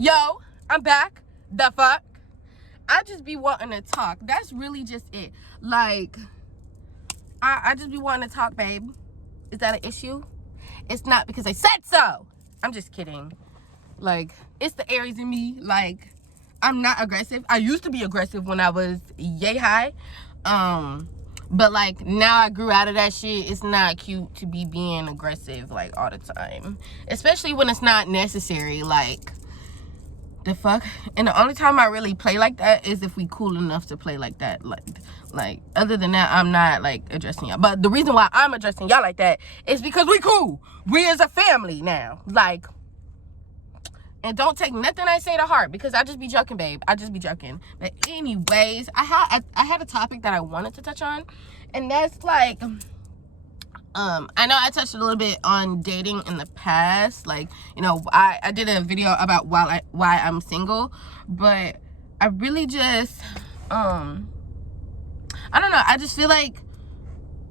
Yo, I'm back. The fuck? I just be wanting to talk. That's really just it. Like, I just be wanting to talk, babe. Is that an issue? It's not because I said so. I'm just kidding. Like, it's the Aries in me. Like, I'm not aggressive. I used to be aggressive when I was yay high. But like now I grew out of that shit. It's not cute to be being aggressive like all the time. Especially when it's not necessary. Like, the fuck? And the only time I really play like that is if we cool enough to play like that. Like other than that, I'm not like addressing y'all. But the reason why I'm addressing y'all like that is because we cool. We as a family now. Like, and don't take nothing I say to heart because I just be joking, babe. I just be joking. But anyways, I had a topic that I wanted to touch on, and that's like, I know I touched a little bit on dating in the past. Like, you know, I did a video about why I'm single, but I really just, I don't know. I just feel like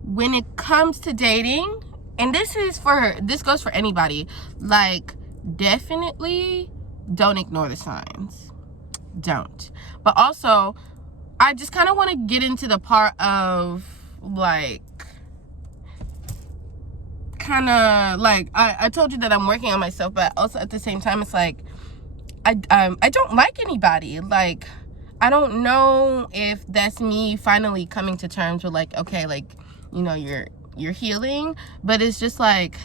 when it comes to dating, and this goes for anybody, like, definitely don't ignore the signs. Don't. But also, I just kind of want to get into the part of, like, kind of like I told you that I'm working on myself, but also at the same time it's like I don't like anybody. Like, I don't know if that's me finally coming to terms with like, okay, like, you know, you're healing, but it's just like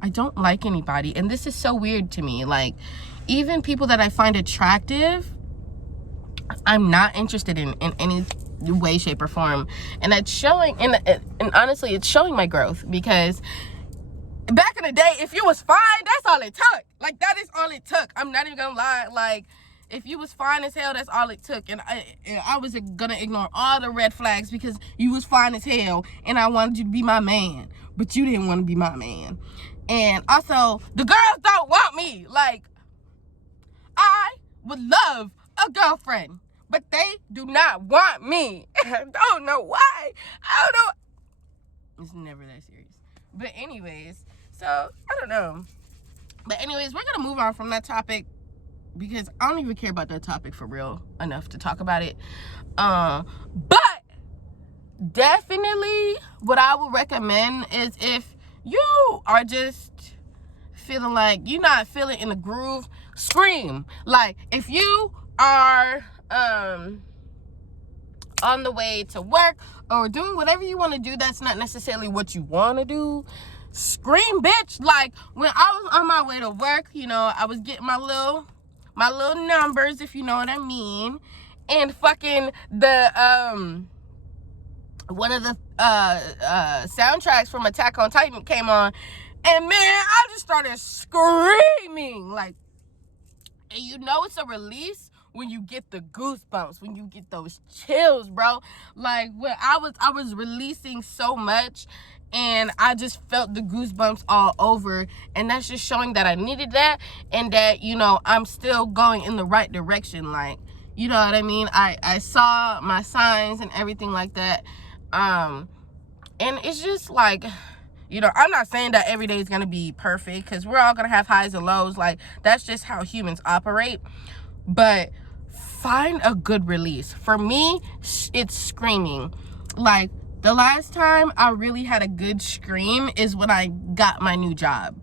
I don't like anybody. And this is so weird to me. Like, even people that I find attractive, I'm not interested in any way, shape, or form. And that's showing, and honestly, it's showing my growth, because back in the day, if you was fine, that's all it took. Like, that is all it took. I'm not even gonna lie. Like, if you was fine as hell, that's all it took. And I was gonna ignore all the red flags because you was fine as hell and I wanted you to be my man, but you didn't want to be my man. And also, the girls don't want me. Like, I would love a girlfriend, but they do not want me. I don't know why. I don't know. It's never that serious. But anyways, so I don't know. But anyways, we're gonna move on from that topic because I don't even care about that topic for real enough to talk about it. But definitely what I would recommend is, if you are just feeling like you're not feeling in the groove, scream. Like, if you are on the way to work or doing whatever you want to do that's not necessarily what you want to do, scream, bitch. Like, when I was on my way to work, you know, I was getting my little numbers, if you know what I mean, and fucking the one of the soundtracks from Attack on Titan came on, and man, I just started screaming. Like, and you know it's a release when you get the goosebumps, when you get those chills, bro. Like, when I was releasing so much, and I just felt the goosebumps all over, and that's just showing that I needed that, and that, you know, I'm still going in the right direction. Like, you know what I mean? I saw my signs and everything like that. And it's just like, you know, I'm not saying that every day is going to be perfect, because we're all going to have highs and lows. Like, that's just how humans operate. But find a good release. For me, it's screaming. Like, the last time I really had a good scream is when I got my new job.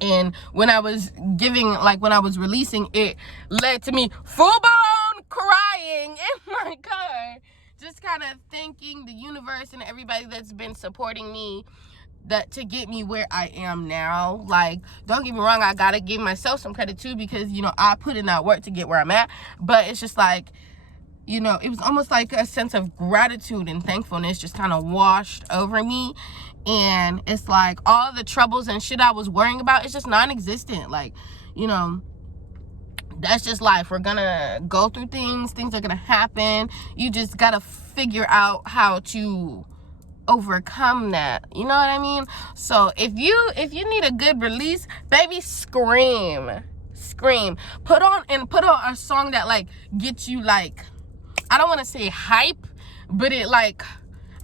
And when I was when I was releasing, it led to me full-blown crying in my car. Just kind of thanking the universe and everybody that's been supporting me to get me where I am now. Like, don't get me wrong, I gotta give myself some credit too, because, you know, I put in that work to get where I'm at. But it's just like, you know, it was almost like a sense of gratitude and thankfulness just kind of washed over me. And it's like all the troubles and shit I was worrying about, it's just non-existent. Like, you know, that's just life. We're gonna go through things are gonna happen. You just gotta figure out how to overcome that, you know what I mean? So if you need a good release, baby, scream. Put on a song that like gets you, like, I don't want to say hype, but it, like,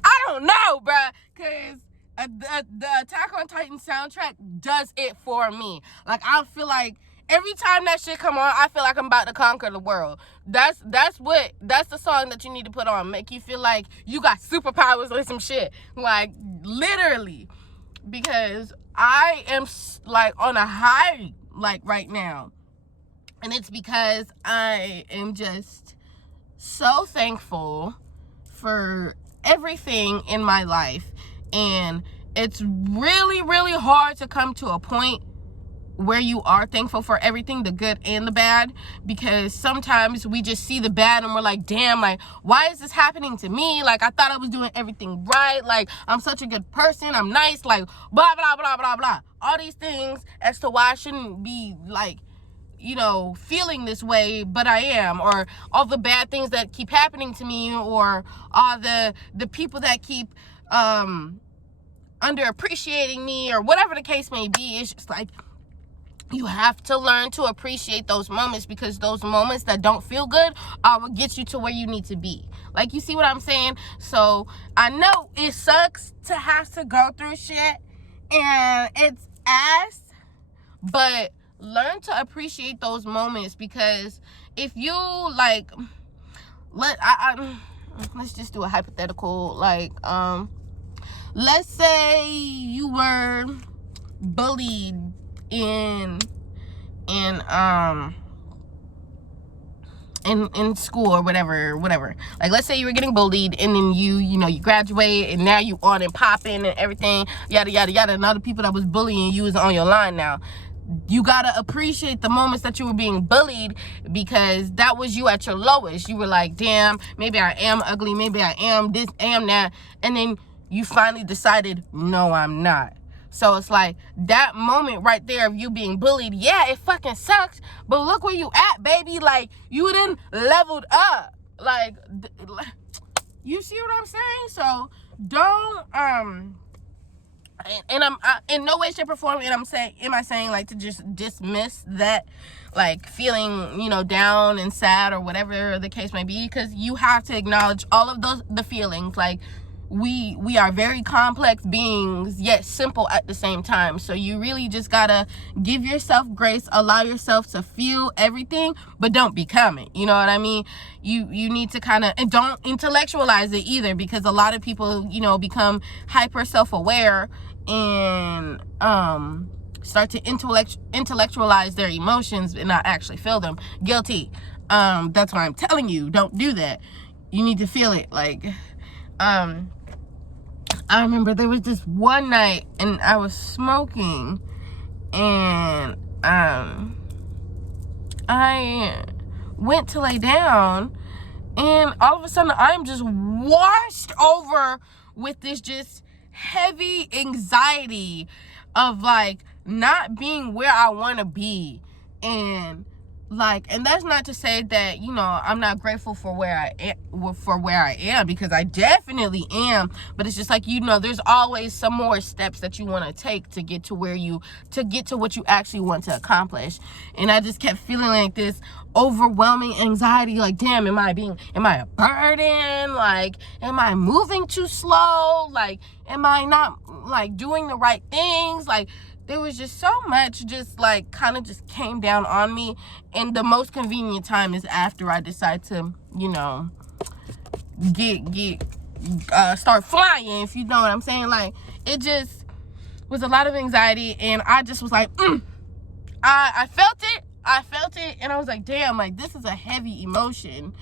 I don't know, bruh, because the Attack on Titan soundtrack does it for me. Like, I feel like Every time that shit come on, I feel like I'm about to conquer the world. That's the song that you need to put on. Make you feel like you got superpowers or some shit. Like, literally. Because I am, like, on a high, like, right now. And it's because I am just so thankful for everything in my life. And it's really, really hard to come to a point where you are thankful for everything, the good and the bad, because sometimes we just see the bad and we're like, damn, like, why is this happening to me? Like, I thought I was doing everything right. Like, I'm such a good person. I'm nice. Like, blah, blah, blah, blah, blah. All these things as to why I shouldn't be, like, you know, feeling this way, but I am. Or all the bad things that keep happening to me, or all the people that keep underappreciating me, or whatever the case may be. It's just like, you have to learn to appreciate those moments, because those moments that don't feel good will get you to where you need to be. Like, you see what I'm saying? So I know it sucks to have to go through shit, and it's ass, but learn to appreciate those moments, because if you, like, let's just do a hypothetical. Like, let's say you were bullied in school or whatever. Like, let's say you were getting bullied, and then you graduate, and now you on and popping and everything, yada yada yada, and other people that was bullying you is on your line now. You gotta appreciate the moments that you were being bullied, because that was you at your lowest. You were like, damn, maybe I am ugly, maybe I am this, am that, and then you finally decided, no, I'm not. So it's like, that moment right there of you being bullied, yeah, it fucking sucks, but look where you at, baby. Like, you done leveled up. Like, you see what I'm saying? So don't and I'm in no way, shape, or form, am I saying like to just dismiss that, like, feeling, down and sad or whatever the case may be, because you have to acknowledge all of the feelings. Like, we are very complex beings, yet simple at the same time. So you really just gotta give yourself grace, allow yourself to feel everything, but don't become it. You know what I mean? You need to kind of, and don't intellectualize it either, because a lot of people, become hyper self-aware and start to intellectualize their emotions and not actually feel them. Guilty. That's why I'm telling you, don't do that. You need to feel it. Like, I remember there was this one night, and I was smoking, and I went to lay down, and all of a sudden I'm just washed over with this just heavy anxiety of, like, not being where I want to be. And that's not to say that, I'm not grateful for where I am, because I definitely am. But it's just like, there's always some more steps that you want to take to get to what you actually want to accomplish. And I just kept feeling like this overwhelming anxiety, like, damn, am I a burden? Like, am I moving too slow? Like, am I not, like, doing the right things? Like, there was just so much just, like, kind of just came down on me. And the most convenient time is after I decide to, start flying, if you know what I'm saying. Like, it just was a lot of anxiety, and I just was like, I felt it, and I was like, damn, like, this is a heavy emotion.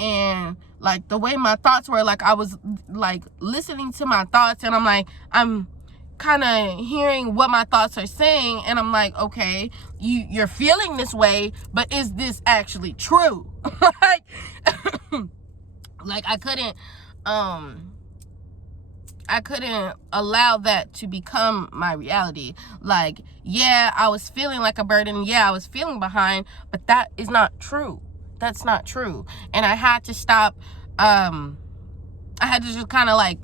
And, like, the way my thoughts were, like, I was, like, listening to my thoughts, and I'm kind of hearing what my thoughts are saying, and I'm like, okay, you're feeling this way, but is this actually true? like I couldn't allow that to become my reality. Like, yeah, I was feeling like a burden, yeah, I was feeling behind, but that is not true. That's not true. And I had to stop. I had to just kind of, like,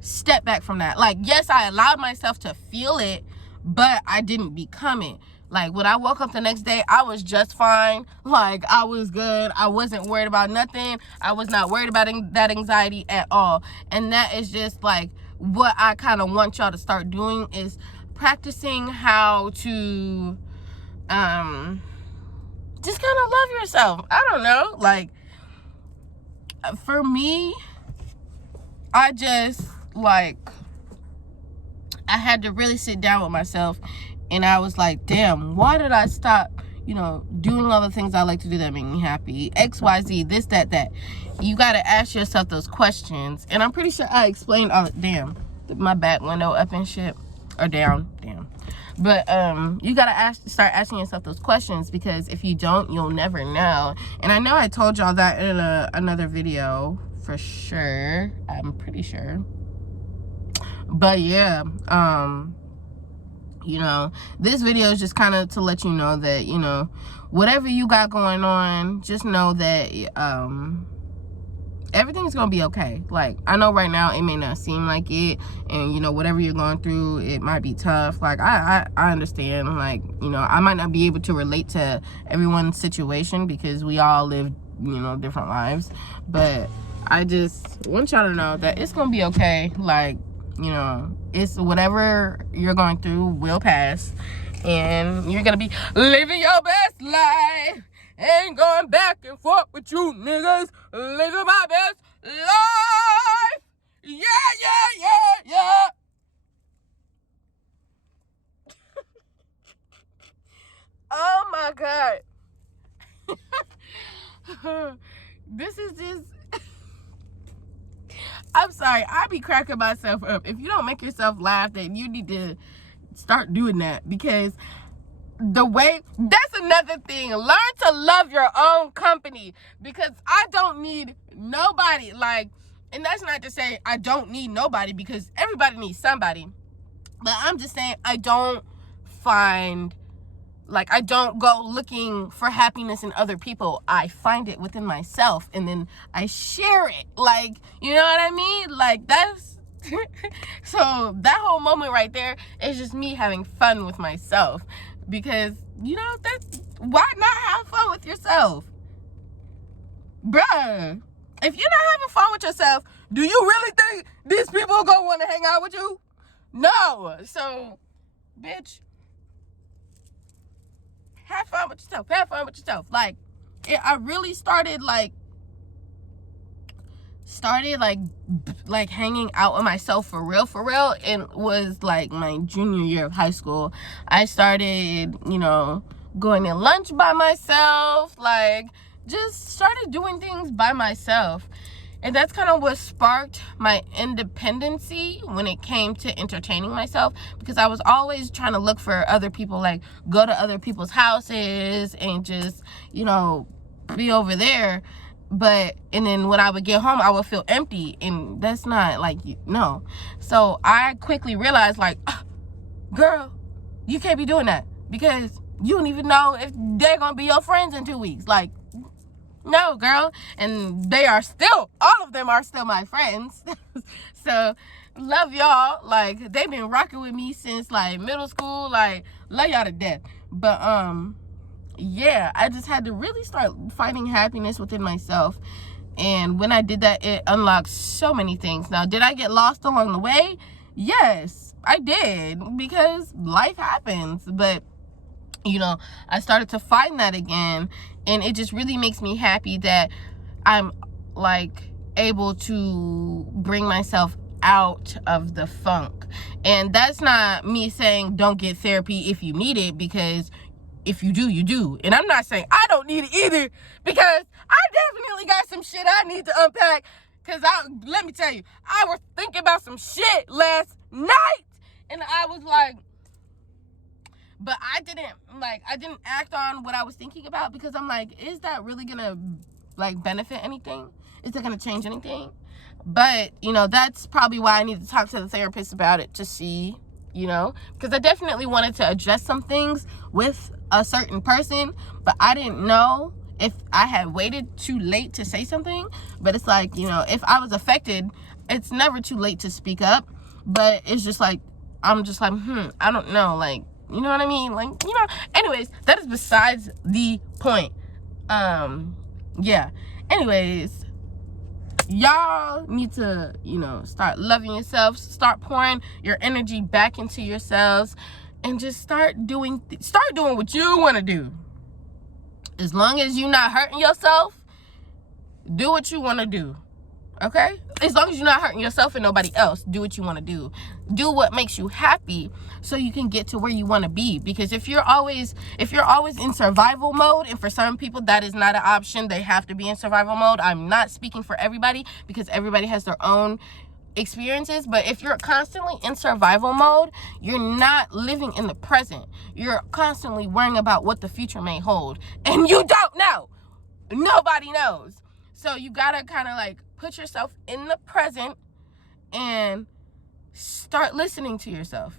step back from that. Like, yes, I allowed myself to feel it, but I didn't become it. Like, when I woke up the next day, I was just fine. Like, I was good. I wasn't worried about nothing. I was not worried about that anxiety at all. And that is just, like, what I kind of want y'all to start doing, is practicing how to just kind of love yourself. I don't know. Like, for me, I just, like, I had to really sit down with myself, and I was like, damn, why did I stop, you know, doing all the things I like to do that make me happy? X, Y, Z, this, that. You got to ask yourself those questions. And I'm pretty sure I explained all, damn, my back window up and shit, or down, damn. But you gotta start asking yourself those questions, because if you don't, you'll never know. And I know I told y'all that in another video for sure. I'm pretty sure. But yeah, you know, this video is just kind of to let you know that, you know, whatever you got going on, just know that everything's gonna be okay. Like, I know right now it may not seem like it, and you know, whatever you're going through, it might be tough. Like, I understand. Like, you know, I might not be able to relate to everyone's situation, because we all live, you know, different lives. But I just want y'all to know that it's gonna be okay. Like, you know, it's whatever you're going through will pass, and you're gonna be living your best life. Ain't going back and forth with you niggas. Living my best life. Yeah. Oh my God. This is just... I'm sorry. I be cracking myself up. If you don't make yourself laugh, then you need to start doing that, because the way, that's another thing. Learn to love your own company, because I don't need nobody. Like, and that's not to say I don't need nobody, because everybody needs somebody. But I'm just saying, I don't go looking for happiness in other people. I find it within myself, and then I share it. Like, you know what I mean? Like, that's so that whole moment right there is just me having fun with myself. Because, you know, that's, why not have fun with yourself? Bruh, if you're not having fun with yourself, do you really think these people are gonna want to hang out with you? No. So, bitch, have fun with yourself. Like, I really started hanging out with myself for real, and was like my junior year of high school. I started, you know, going to lunch by myself, like, just started doing things by myself. And that's kind of what sparked my independency when it came to entertaining myself, because I was always trying to look for other people, like go to other people's houses and just, you know, be over there. And then when I would get home, I would feel empty, and that's not, like, no. So I quickly realized, like, girl, you can't be doing that, because you don't even know if they're gonna be your friends in 2 weeks. Like, no, girl. And they are still, all of them are still my friends. So love y'all. Like, they've been rocking with me since like middle school. Like, love y'all to death. But yeah, I just had to really start finding happiness within myself. And when I did that, it unlocked so many things. Now, did I get lost along the way? Yes, I did, because life happens. But, you know, I started to find that again, and it just really makes me happy that I'm, like, able to bring myself out of the funk. And that's not me saying don't get therapy if you need it, because if you do, you do. And I'm not saying I don't need it either, because I definitely got some shit I need to unpack. Because let me tell you, I was thinking about some shit last night, and I was like, but I didn't act on what I was thinking about, because I'm like, is that really gonna, like, benefit anything? Is it gonna change anything? But, you know, that's probably why I need to talk to the therapist about it, to see, you know, because I definitely wanted to address some things with a certain person, but I didn't know if I had waited too late to say something. But it's like, you know, if I was affected, it's never too late to speak up. But it's just like, I'm just like, I don't know, like, you know what I mean? Like, you know, anyways, that is besides the point. Yeah. Anyways, y'all need to, you know, start loving yourselves, start pouring your energy back into yourselves, and just start doing what you want to do. As long as you're not hurting yourself, do what you want to do. Okay? As long as you're not hurting yourself and nobody else, do what you want to do. Do what makes you happy so you can get to where you want to be. Because if you're always in survival mode, and for some people that is not an option, they have to be in survival mode. I'm not speaking for everybody because everybody has their own experiences, but if you're constantly in survival mode, you're not living in the present. You're constantly worrying about what the future may hold, and you don't know. Nobody knows. So you gotta kind of like put yourself in the present and start listening to yourself.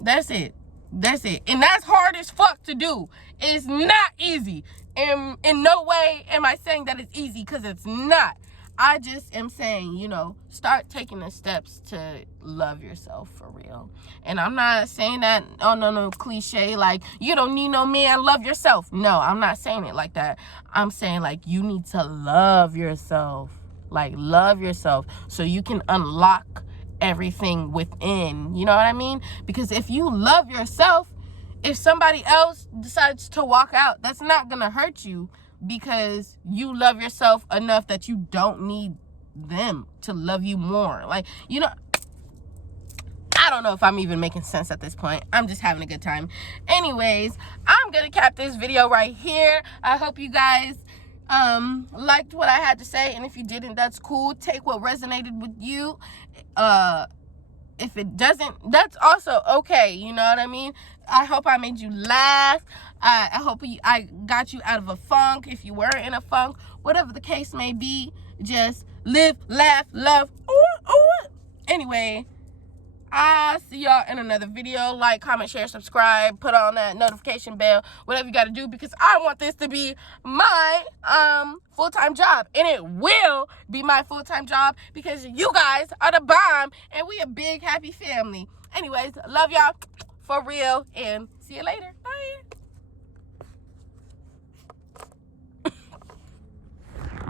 That's it. And that's hard as fuck to do. It's not easy. And in no way am I saying that it's easy, because it's not. I just am saying, start taking the steps to love yourself for real. And I'm not saying that, no cliche, like, you don't need no man, love yourself. No, I'm not saying it like that. I'm saying, like, you need to love yourself. Like, love yourself so you can unlock everything within. You know what I mean? Because if you love yourself, if somebody else decides to walk out, that's not going to hurt you, because you love yourself enough that you don't need them to love you more. Like, I don't know if I'm even making sense at this point. I'm just having a good time. Anyways, I'm gonna cap this video right here. I hope you guys liked what I had to say, and if you didn't, that's cool. Take what resonated with you. If it doesn't, that's also okay. You know what I mean? I hope I made you laugh. I hope I got you out of a funk. If you were in a funk, whatever the case may be, just live, laugh, love. Ooh, ooh. Anyway, I'll see y'all in another video. Like, comment, share, subscribe, put on that notification bell, whatever you got to do, because I want this to be my full-time job, and it will be my full-time job because you guys are the bomb, and we a big happy family. Anyways, love y'all for real, and see you later. Bye.